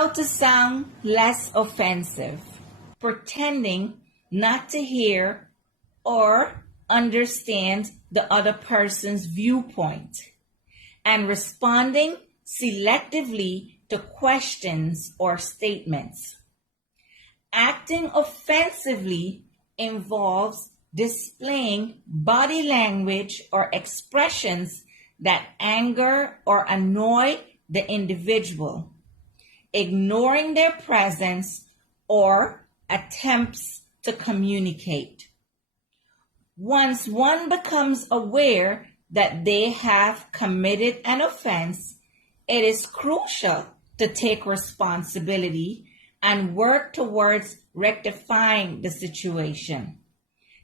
How to sound less offensive. Pretending not to hear or understand the other person's viewpoint, and responding selectively to questions or statements. Acting offensively involves displaying body language or expressions that anger or annoy the individual, ignoring their presence, or attempts to communicate. Once one becomes aware that they have committed an offense, it is crucial to take responsibility and work towards rectifying the situation.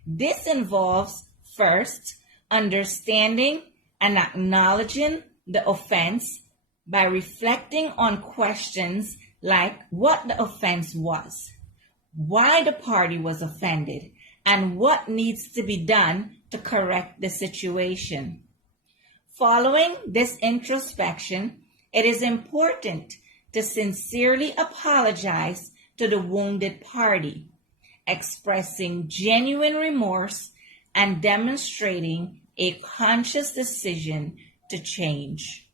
This involves, first, understanding and acknowledging the offense by reflecting on questions like what the offense was, why the party was offended, and what needs to be done to correct the situation. Following this introspection, it is important to sincerely apologize to the wounded party, expressing genuine remorse and demonstrating a conscious decision to change.